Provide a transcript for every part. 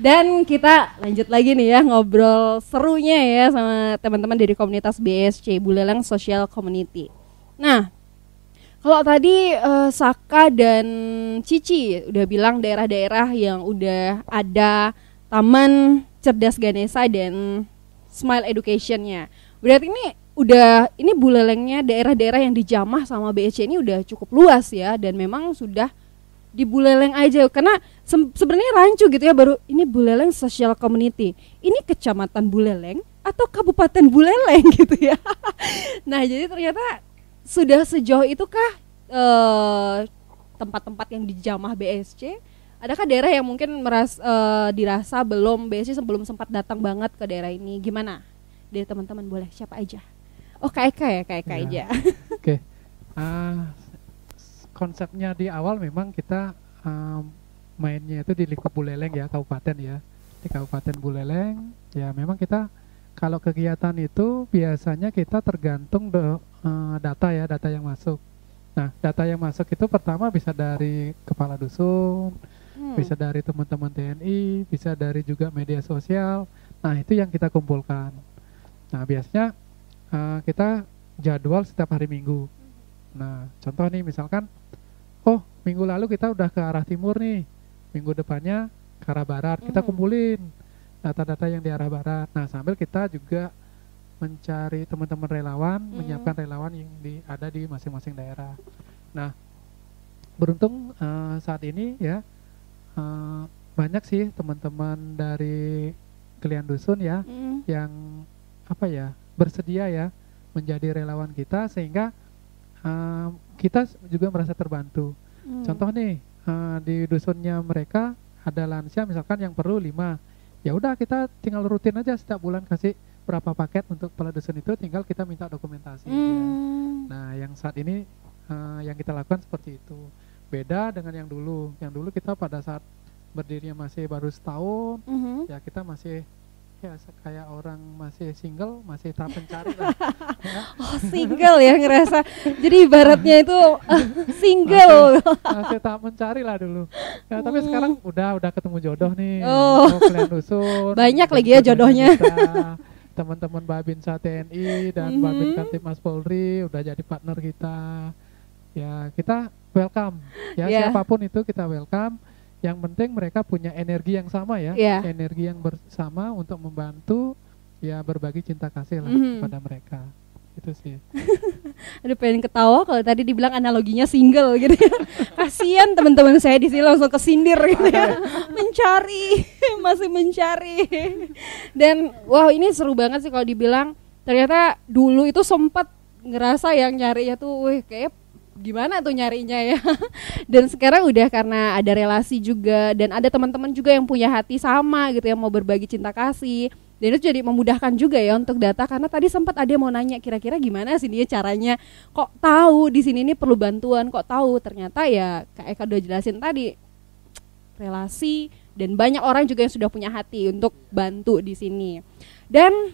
Dan kita lanjut lagi nih ya ngobrol serunya ya sama teman-teman dari komunitas BSC Buleleng Social Community. Nah, kalau tadi Saka dan Cici udah bilang daerah-daerah yang udah ada Taman Cerdas Ganesha dan Smile Education-nya. Berarti ini Bulelengnya daerah-daerah yang dijamah sama BSC ini udah cukup luas ya, dan memang sudah di Buleleng aja karena sebenarnya rancu gitu ya, baru ini Buleleng Social Community. Ini kecamatan Buleleng atau kabupaten Buleleng gitu ya. Nah, jadi ternyata sudah sejauh itukah tempat-tempat yang dijamah BSC? Adakah daerah yang mungkin dirasa BSC belum sempat datang banget ke daerah ini? Gimana? Dari teman-teman boleh siapa aja? Oh, Kak Eka ya, Kak Eka aja. Oke. Konsepnya di awal memang kita mainnya itu di lingkup Buleleng ya, kabupaten ya. Di Kabupaten Buleleng ya, memang kita kalau kegiatan itu biasanya kita tergantung data yang masuk. Nah, data yang masuk itu pertama bisa dari kepala dusun, bisa dari teman-teman TNI, bisa dari juga media sosial. Nah, itu yang kita kumpulkan. Nah, biasanya kita jadwal setiap hari Minggu. Nah, contoh nih misalkan, minggu lalu kita udah ke arah timur nih, minggu depannya ke arah barat. Kita kumpulin data-data yang di arah barat. Nah, sambil kita juga mencari teman-teman relawan, menyiapkan relawan yang ada di masing-masing daerah. Nah, beruntung saat ini ya banyak sih teman-teman dari Kelian Dusun ya yang bersedia ya menjadi relawan kita, sehingga kita juga merasa terbantu. Contoh nih, di dusunnya mereka ada lansia misalkan yang perlu 5. Ya udah, kita tinggal rutin aja setiap bulan kasih berapa paket untuk kepala dusun itu, tinggal kita minta dokumentasi. Nah, yang saat ini yang kita lakukan seperti itu. Beda dengan yang dulu. Yang dulu kita pada saat berdirinya masih baru setahun, ya kita masih ya kayak orang masih single, masih tahap pencari lah. Ya. Oh, single ya ngerasa. Jadi ibaratnya itu single. Masih tahap mencari lah dulu. Ya, tapi sekarang udah ketemu jodoh nih. Kalian dusun. Banyak lagi ya jodohnya. Teman-teman Babinsa TNI dan Babin Kamtipmas Polri udah jadi partner kita. Ya, kita welcome. Ya, siapapun itu kita welcome. Yang penting mereka punya energi yang sama ya, energi yang bersama untuk membantu, ya berbagi cinta kasih lah kepada mereka. Itu sih. Aduh, pengen ketawa kalau tadi dibilang analoginya single gitu ya. Kasian teman-teman saya di sini langsung kesindir gitu ya. Masih mencari. Dan wow, ini seru banget sih kalau dibilang ternyata dulu itu sempat ngerasa yang nyarinya tuh kayak gimana tuh nyarinya ya. Dan sekarang udah karena ada relasi juga dan ada teman-teman juga yang punya hati sama gitu yang mau berbagi cinta kasih. Dan itu jadi memudahkan juga ya untuk data, karena tadi sempat ada yang mau nanya kira-kira gimana sih dia caranya, kok tahu di sini ini perlu bantuan, kok tahu. Ternyata ya Kak Eka udah jelasin tadi, relasi dan banyak orang juga yang sudah punya hati untuk bantu di sini. Dan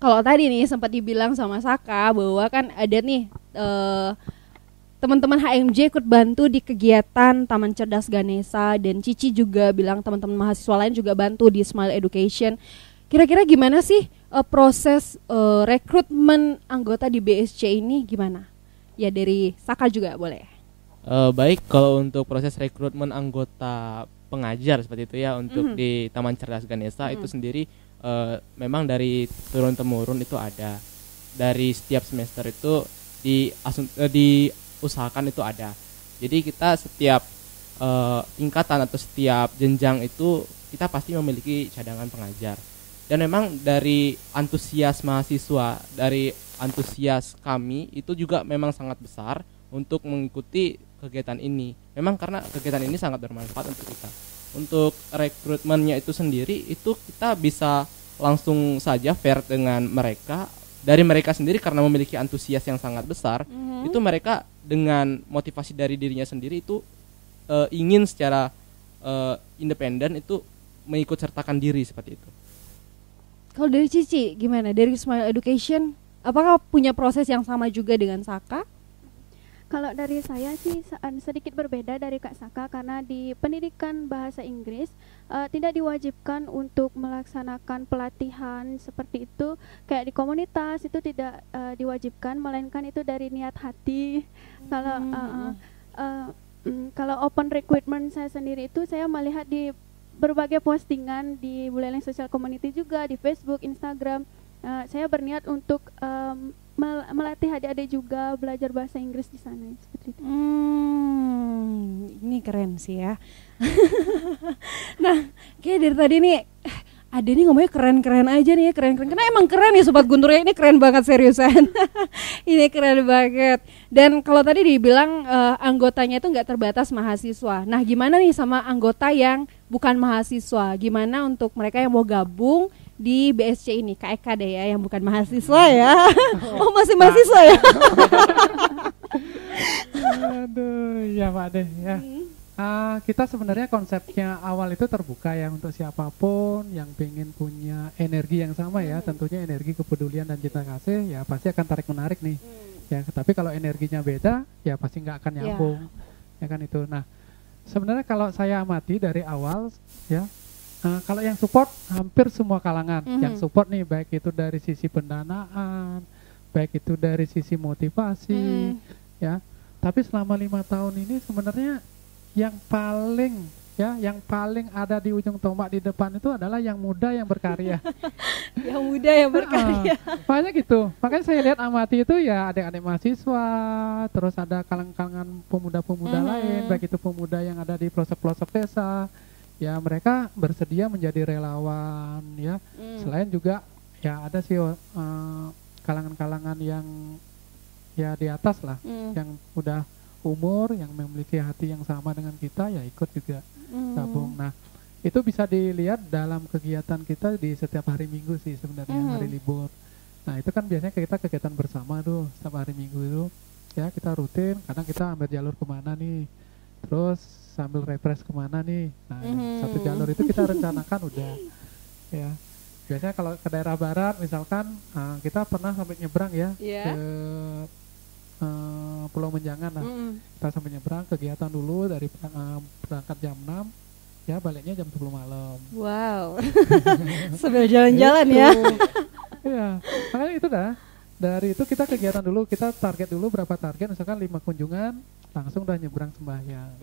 kalau tadi nih sempat dibilang sama Saka bahwa kan ada nih teman-teman HMJ ikut bantu di kegiatan Taman Cerdas Ganesha, dan Cici juga bilang teman-teman mahasiswa lain juga bantu di Smile Education. Kira-kira gimana sih proses rekrutmen anggota di BSC ini gimana? Ya dari Saka juga boleh. Baik, kalau untuk proses rekrutmen anggota pengajar seperti itu ya untuk di Taman Cerdas Ganesha itu sendiri memang dari turun-temurun itu ada. Dari setiap semester itu diusahakan itu ada. Jadi kita setiap tingkatan atau setiap jenjang itu kita pasti memiliki cadangan pengajar. Dan memang dari antusias mahasiswa, dari antusias kami itu juga memang sangat besar untuk mengikuti kegiatan ini. Memang karena kegiatan ini sangat bermanfaat untuk kita. Untuk rekrutmennya itu sendiri itu kita bisa langsung saja fair dengan mereka. Dari mereka sendiri karena memiliki antusias yang sangat besar, itu mereka dengan motivasi dari dirinya sendiri itu ingin secara independen itu mengikut sertakan diri seperti itu. Kalau dari Cici gimana? Dari Smile Education apakah punya proses yang sama juga dengan Saka? Kalau dari saya sih sedikit berbeda dari Kak Saka, karena di pendidikan bahasa Inggris tidak diwajibkan untuk melaksanakan pelatihan seperti itu, kayak di komunitas itu tidak diwajibkan, melainkan itu dari niat hati. Kalau open recruitment saya sendiri itu saya melihat di berbagai postingan di Buleleng Social Community juga, di Facebook, Instagram. Saya berniat untuk melatih adik-adik juga belajar bahasa Inggris di sana seperti itu. Ini keren sih ya. Nah, kayak dari tadi nih Ade nih ngomongnya keren-keren aja nih, keren-keren. Karena emang keren ya Sobat Guntur ya, ini keren banget seriusan. Ini keren banget. Dan kalau tadi dibilang anggotanya itu nggak terbatas mahasiswa. Nah, gimana nih sama anggota yang bukan mahasiswa? Gimana untuk mereka yang mau gabung di BSC ini? Kak Eka deh ya, yang bukan mahasiswa ya. Oh, masih mahasiswa ya? Aduh, ya Pak Ade ya. Kita sebenarnya konsepnya awal itu terbuka ya untuk siapapun yang pengen punya energi yang sama ya, tentunya energi kepedulian dan cinta kasih ya pasti akan tarik menarik nih. Ya, tapi kalau energinya beda ya pasti nggak akan nyambung. Ya kan itu. Nah, sebenarnya kalau saya amati dari awal ya, kalau yang support hampir semua kalangan. Yang support nih baik itu dari sisi pendanaan, baik itu dari sisi motivasi ya. Tapi selama 5 tahun ini sebenarnya yang paling ada di ujung tombak di depan itu adalah yang muda yang berkarya. Yang muda yang berkarya. Makanya gitu. Makanya saya lihat amati itu ya adik-adik mahasiswa, terus ada kalangan pemuda-pemuda lain, baik itu pemuda yang ada di pelosok-pelosok desa. Ya mereka bersedia menjadi relawan ya. Selain juga ya ada sih kalangan-kalangan yang ya di atas lah, yang udah umur, yang memiliki hati yang sama dengan kita ya ikut juga gabung. Nah itu bisa dilihat dalam kegiatan kita di setiap hari Minggu sih sebenarnya, hari libur. Nah itu kan biasanya kita kegiatan bersama tuh setiap hari Minggu itu ya, kita rutin, kadang kita ambil jalur kemana nih, terus sambil refresh kemana nih. Nah satu jalur itu kita rencanakan udah ya. Biasanya kalau ke daerah barat misalkan kita pernah sampai nyebrang ya ke Pulau Menjangan lah. Kita sampai nyebrang, kegiatan dulu dari berangkat jam 6 ya, baliknya jam 10 malam. Wow. Sambil jalan-jalan ya. Iya, makanya itu dah. Dari itu kita kegiatan dulu, kita target dulu berapa target, misalkan 5 kunjungan, langsung udah nyebrang sembahyang.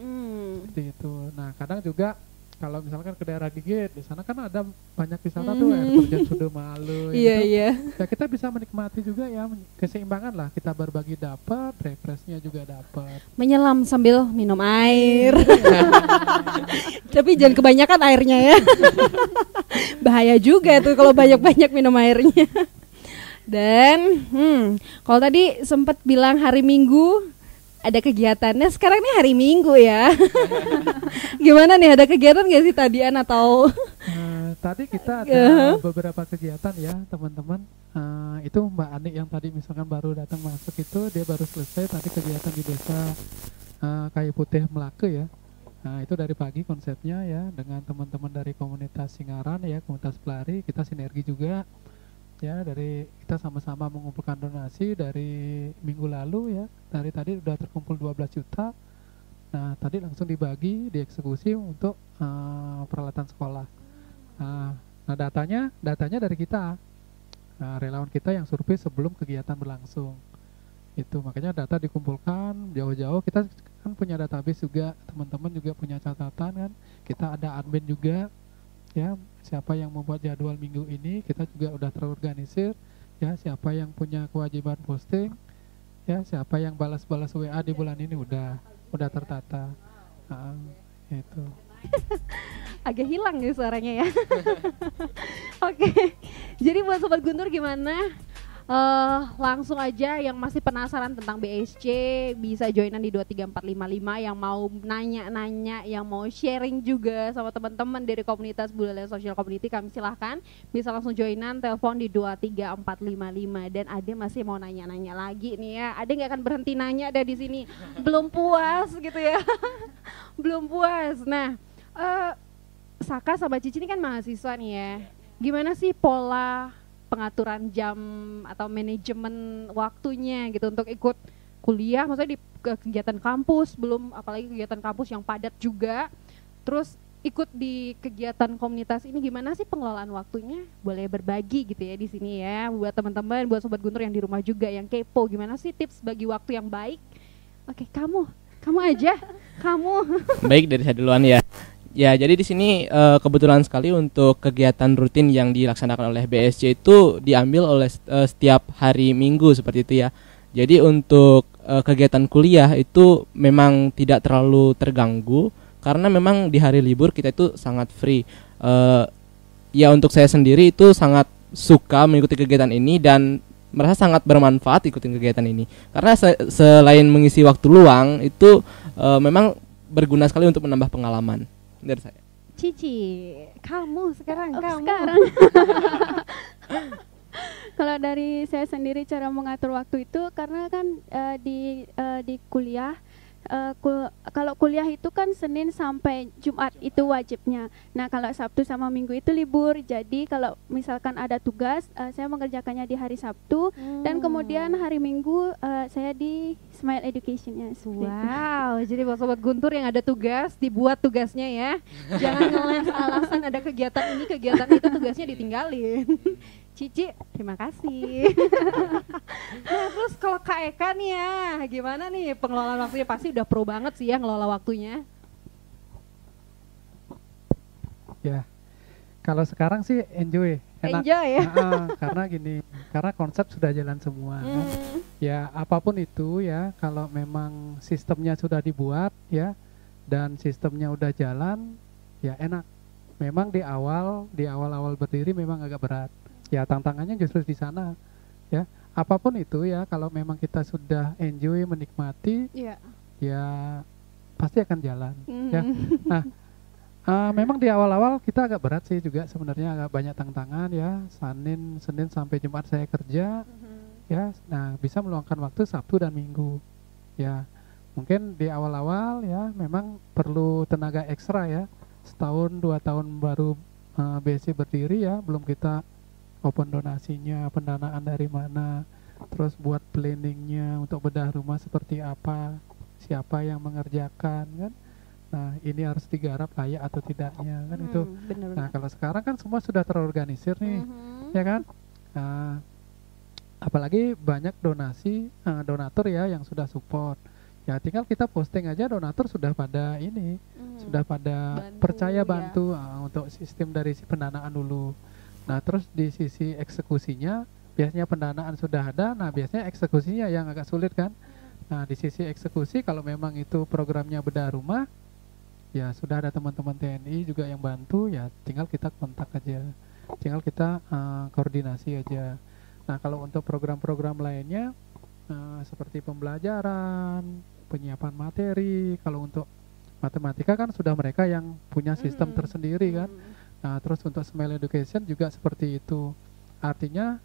Seperti itu. Nah, kadang juga kalau misalkan ke daerah Gigit, di sana kan ada banyak wisata tuh, air terjun Sudomalu. Iya. Ya kita bisa menikmati juga ya, keseimbangan lah. Kita berbagi dapat, refreshnya juga dapat. Menyelam sambil minum air. Tapi jangan kebanyakan airnya ya. Bahaya juga tuh kalau banyak-banyak minum airnya. Dan kalau tadi sempat bilang hari Minggu ada kegiatannya, sekarang nih hari Minggu ya. Gimana nih, ada kegiatan gak sih tadian atau? Tadi kita ada beberapa kegiatan ya teman-teman. Itu Mbak Ani yang tadi misalkan baru datang masuk itu, dia baru selesai tadi kegiatan di desa Kayu Putih Melake ya. Nah itu dari pagi konsepnya ya, dengan teman-teman dari komunitas Singaran ya, komunitas pelari, kita sinergi juga. Ya dari kita sama-sama mengumpulkan donasi dari minggu lalu ya, dari tadi udah terkumpul 12 juta. Nah tadi langsung dibagi, dieksekusi untuk peralatan sekolah. Nah datanya dari kita, relawan kita yang survei sebelum kegiatan berlangsung. Itu makanya data dikumpulkan jauh-jauh, kita kan punya database juga, teman-teman juga punya catatan kan, kita ada admin juga. Ya, siapa yang membuat jadwal minggu ini kita juga udah terorganisir ya, siapa yang punya kewajiban posting ya, siapa yang balas-balas WA di bulan ini udah tertata. Itu agak hilang ya suaranya ya. Oke. Jadi buat Sobat Guntur gimana? Langsung aja yang masih penasaran tentang BSC bisa joinan di 23455, yang mau nanya-nanya, yang mau sharing juga sama teman-teman dari komunitas Buleleng Social Community, kami silahkan bisa langsung joinan, telepon di 23455. Dan Ade masih mau nanya-nanya lagi nih ya. Ade nggak akan berhenti nanya ada di sini. Belum puas gitu ya. Belum puas. Nah, Saka sama Cici ini kan mahasiswa nih ya. Gimana sih pola pengaturan jam atau manajemen waktunya gitu untuk ikut kuliah, maksudnya di ke kegiatan kampus, belum apalagi kegiatan kampus yang padat juga. Terus ikut di kegiatan komunitas ini, gimana sih pengelolaan waktunya? Boleh berbagi gitu ya di sini ya, buat teman-teman, buat Sobat Guntur yang di rumah juga yang kepo, gimana sih tips bagi waktu yang baik? Oke, kamu aja, kamu. Baik, dari saya duluan ya. Ya, jadi di sini kebetulan sekali untuk kegiatan rutin yang dilaksanakan oleh BSC itu diambil oleh setiap hari Minggu seperti itu ya. Jadi untuk kegiatan kuliah itu memang tidak terlalu terganggu karena memang di hari libur kita itu sangat free. Ya untuk saya sendiri itu sangat suka mengikuti kegiatan ini dan merasa sangat bermanfaat ikutin kegiatan ini. Karena selain mengisi waktu luang itu memang berguna sekali untuk menambah pengalaman dari saya. Cici, kamu sekarang. Kalau dari saya sendiri cara mengatur waktu itu karena kan di kuliah kalau kuliah itu kan Senin sampai Jumat itu wajibnya. Nah kalau Sabtu sama Minggu itu libur. Jadi kalau misalkan ada tugas saya mengerjakannya di hari Sabtu dan kemudian hari Minggu saya di Smile Education-nya. Wow, jadi buat Sobat Guntur yang ada tugas, dibuat tugasnya ya. Jangan ngeles alasan ada kegiatan ini, kegiatan itu, tugasnya ditinggalin. Cici, terima kasih. Nah, terus kalau Kak Eka nih ya, gimana nih pengelolaan waktunya? Pasti udah pro banget sih ya ngelola waktunya. Ya, kalau sekarang sih enjoy, enak. Enjoy ya? Karena gini, karena konsep sudah jalan semua. Kan? Ya apapun itu ya, kalau memang sistemnya sudah dibuat ya, dan sistemnya udah jalan, ya enak. Memang di awal-awal berdiri memang agak berat. Ya tantangannya justru di sana ya, apapun itu ya, kalau memang kita sudah enjoy menikmati ya pasti akan jalan ya. Nah memang di awal-awal kita agak berat sih juga sebenarnya, agak banyak tantangan ya. Senin sampai Jumat saya kerja ya, nah bisa meluangkan waktu Sabtu dan Minggu ya. Mungkin di awal-awal ya memang perlu tenaga ekstra ya, setahun 2 tahun baru BSC berdiri ya, belum kita open donasinya, pendanaan dari mana, terus buat planningnya untuk bedah rumah seperti apa, siapa yang mengerjakan kan. Nah ini harus digarap layak atau tidaknya kan itu. Bener-bener. Nah kalau sekarang kan semua sudah terorganisir nih ya kan. Apalagi banyak donatur ya yang sudah support. Ya tinggal kita posting aja, donatur sudah pada ini, sudah pada percaya bantu untuk sistem dari pendanaan dulu. Nah terus di sisi eksekusinya biasanya pendanaan sudah ada, nah biasanya eksekusinya yang agak sulit kan. Nah di sisi eksekusi kalau memang itu programnya bedah rumah, ya sudah ada teman-teman TNI juga yang bantu, ya tinggal kita kontak aja, tinggal kita koordinasi aja. Nah kalau untuk program-program lainnya seperti pembelajaran, penyiapan materi, kalau untuk matematika kan sudah mereka yang punya sistem tersendiri kan. Nah, terus untuk Smile Education juga seperti itu. Artinya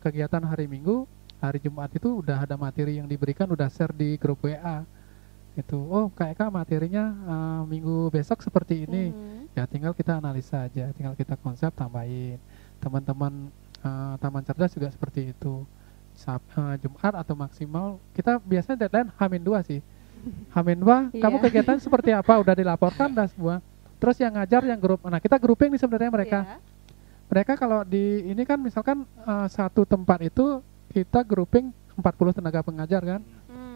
kegiatan hari Minggu, hari Jumat itu udah ada materi yang diberikan, udah share di grup WA. Itu, oh Kak Eka materinya minggu besok seperti ini. Ya tinggal kita analisa aja, tinggal kita konsep tambahin. Teman-teman Taman Cerdas juga seperti itu. Jumat atau maksimal, kita biasanya deadline H-2 sih. H-2, kamu kegiatan seperti apa? Udah dilaporkan dah semua. Terus yang ngajar yang grup, nah kita grouping nih sebenarnya mereka kalau di ini kan misalkan satu tempat itu kita grouping 40 tenaga pengajar kan.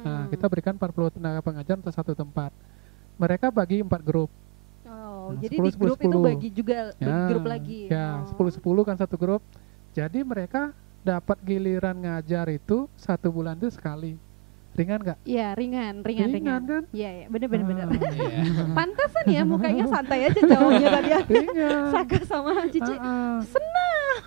Nah kita berikan 40 tenaga pengajar untuk satu tempat. Mereka bagi 4 grup. Oh, nah, jadi 10, di grup 10, 10. itu bagi juga grup lagi. Ya 10-10 kan satu grup. Jadi mereka dapat giliran ngajar itu 1 bulan itu sekali. Ringan nggak? Iya ringan kan? Iya bener. Pantasan ya mukanya santai aja jawabnya tadi ya. Saka sama Cici senang.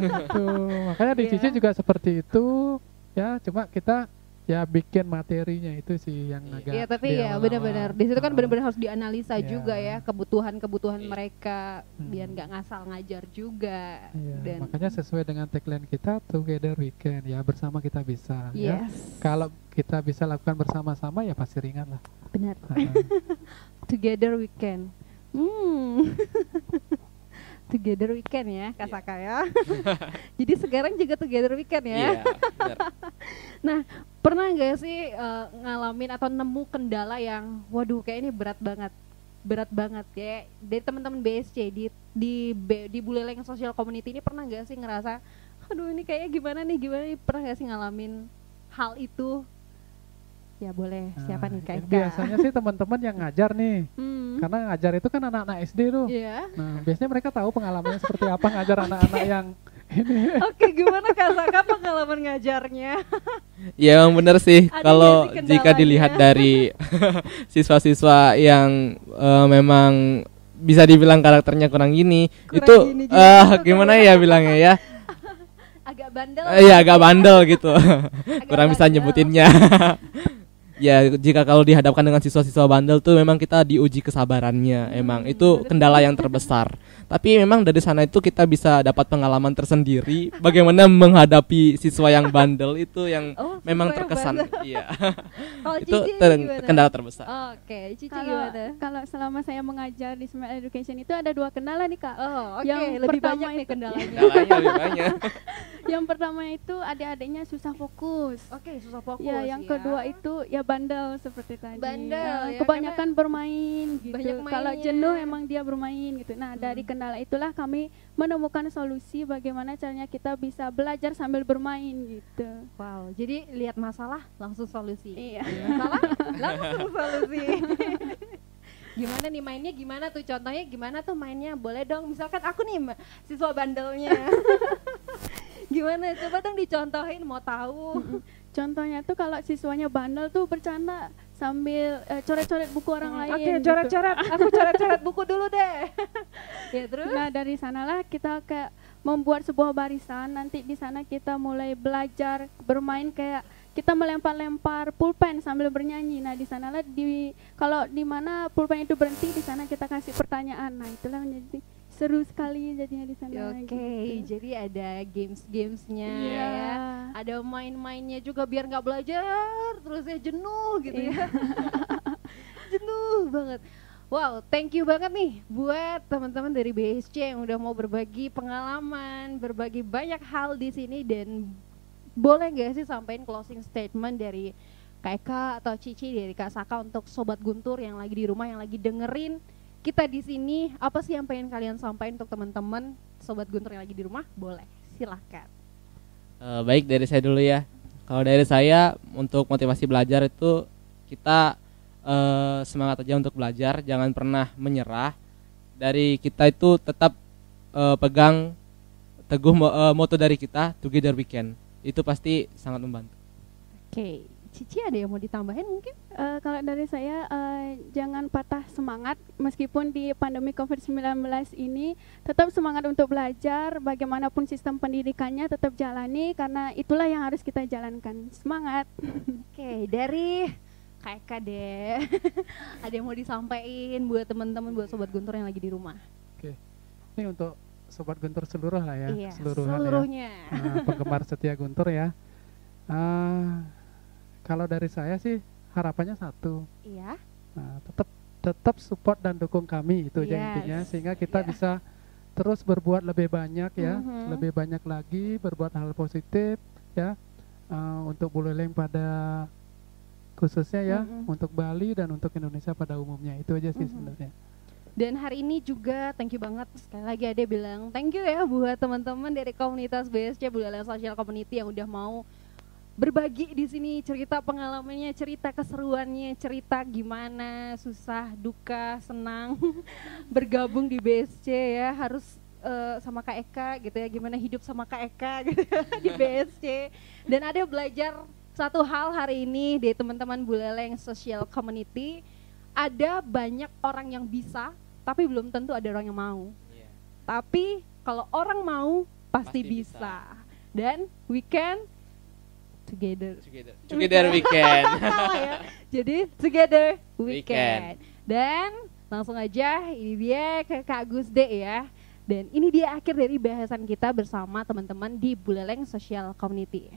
Gitu. Makanya di Cici juga seperti itu ya, cuma kita ya bikin materinya itu sih yang agak. Iya tapi ya benar-benar di situ kan benar-benar harus dianalisa juga ya kebutuhan mereka biar nggak ngasal ngajar juga. Dan makanya sesuai dengan tagline kita, Together We Can, ya bersama kita bisa. Ya. Kalau kita bisa lakukan bersama-sama ya pasti ringan lah. Benar. Together We Can. Together Weekend ya Kak Iya. Saka ya. Jadi sekarang juga Together Weekend ya. Iya, benar. Nah, pernah nggak sih ngalamin atau nemu kendala yang waduh kayak ini berat banget kayak dari teman-teman BSC di Buleleng Social Community ini, pernah nggak sih ngerasa aduh ini kayaknya gimana nih, pernah nggak sih ngalamin hal itu? Ya boleh, siapa nih Kak ini Eka? biasanya sih teman-teman yang ngajar nih, karena ngajar itu kan anak-anak SD tuh. Iya. Nah, biasanya mereka tahu pengalamannya seperti apa ngajar anak-anak yang ini. Oke, gimana Kak Saka pengalaman ngajarnya? Ya emang bener sih Ada kalau nggak sih jika kendalanya? dilihat dari siswa-siswa yang memang bisa dibilang karakternya kurang gini, Kurang itu gini, gimana tuh, gimana Kak? ya bilangnya ya? Agak bandel. Iya agak bandel gitu. agak Kurang bisa bandel. nyebutinnya. Ya jika kalau dihadapkan dengan siswa-siswa bandel tuh memang kita diuji kesabarannya, emang itu kendala yang terbesar. Tapi memang dari sana itu kita bisa dapat pengalaman tersendiri bagaimana menghadapi siswa yang bandel itu yang Oh, memang siswa yang terkesan. bandel. Iya. Kalau itu Cici gimana? kendala terbesar. Oke, Cici Kalau gimana? kalau selama saya mengajar di Smart Education itu ada 2 kendala nih Kak. Oh, oke, Yang lebih pertama banyak nih itu- kendalanya. Kendalanya lebih banyak. Yang pertama itu adik-adiknya susah fokus. Oke, susah fokus. Ya, yang kedua itu ya bandel seperti tadi. Bandel, ya, kebanyakan bermain gitu. banyak Kalau mainnya. jenuh emang dia bermain gitu. Nah, dari kendala itulah kami menemukan solusi bagaimana caranya kita bisa belajar sambil bermain gitu. Wow, jadi lihat masalah langsung solusi. Iya. Masalah langsung solusi. Gimana nih mainnya, gimana tuh contohnya, gimana tuh mainnya, boleh dong misalkan aku nih siswa bandelnya. Gimana, coba dong dicontohin, mau tahu. Contohnya tuh kalau siswanya bandel tuh bercanda sambil coret-coret buku orang lain. Oke, gitu. coret-coret, aku coret-coret buku dulu deh. Ya terus? Nah, dari sanalah kita kayak membuat sebuah barisan. Nanti di sana kita mulai belajar bermain kayak kita melempar-lempar pulpen sambil bernyanyi. Nah, di sanalah kalau di mana pulpen itu berhenti, di sana kita kasih pertanyaan. Nah, itulah menjadi seru sekali jadinya di sana. Oke, gitu. jadi ada games-gamesnya Iya. ya. Ada main-mainnya juga biar nggak belajar terus ya jenuh gitu ya. Jenuh banget. Wow, thank you banget nih buat teman-teman dari BSC yang udah mau berbagi pengalaman, berbagi banyak hal di sini, dan boleh nggak sih sampaikan closing statement dari Kak Eka atau Cici, dari Kak Saka untuk Sobat Guntur yang lagi di rumah, yang lagi dengerin kita di sini, apa sih yang pengen kalian sampaikan untuk teman-teman Sobat Guntur yang lagi di rumah? Boleh, silahkan. Baik, dari saya dulu ya. Kalau dari saya untuk motivasi belajar itu kita semangat aja untuk belajar, jangan pernah menyerah. Dari kita itu tetap pegang teguh moto dari kita, Together We Can. Itu pasti sangat membantu. Oke, Cici ada yang mau ditambahin mungkin? Kalau dari saya jangan patah semangat meskipun di pandemi COVID-19 ini, tetap semangat untuk belajar, bagaimanapun sistem pendidikannya tetap jalani karena itulah yang harus kita jalankan. Semangat. Oke, dari Kak Eka deh. Ada yang mau disampaikan buat teman-teman, buat Sobat Guntur yang lagi di rumah? Ini untuk Sobat Guntur seluruh lah ya, Iya, seluruhan ya. seluruhnya. Nah, penggemar setia Guntur ya. Kalau dari saya sih harapannya satu, Iya. tetap support dan dukung kami itu aja Yes. intinya, sehingga kita Iya. bisa terus berbuat lebih banyak ya, Mhm. lebih banyak lagi berbuat hal positif ya, untuk Buleleng pada khususnya ya, Mhm. untuk Bali dan untuk Indonesia pada umumnya, itu aja sih Mhm. sebenarnya. Dan hari ini juga thank you banget, sekali lagi Ade bilang thank you ya buat teman-teman dari komunitas BSC Buleleng Social Community yang udah mau berbagi di sini, cerita pengalamannya, cerita keseruannya, cerita gimana susah, duka, senang bergabung di BSC ya, harus sama Kak Eka gitu ya, gimana hidup sama Kak Eka gitu ya, di BSC. Dan ada belajar satu hal hari ini dari teman-teman Buleleng Social Community, ada banyak orang yang bisa, tapi belum tentu ada orang yang mau. Tapi kalau orang mau pasti Pasti bisa. bisa. Dan we can together. Together We Can. Salah ya. Jadi together we We can. can. Dan langsung aja ini dia ke Kak Gusde ya. Dan ini dia akhir dari bahasan kita bersama teman-teman di Buleleng Social Community.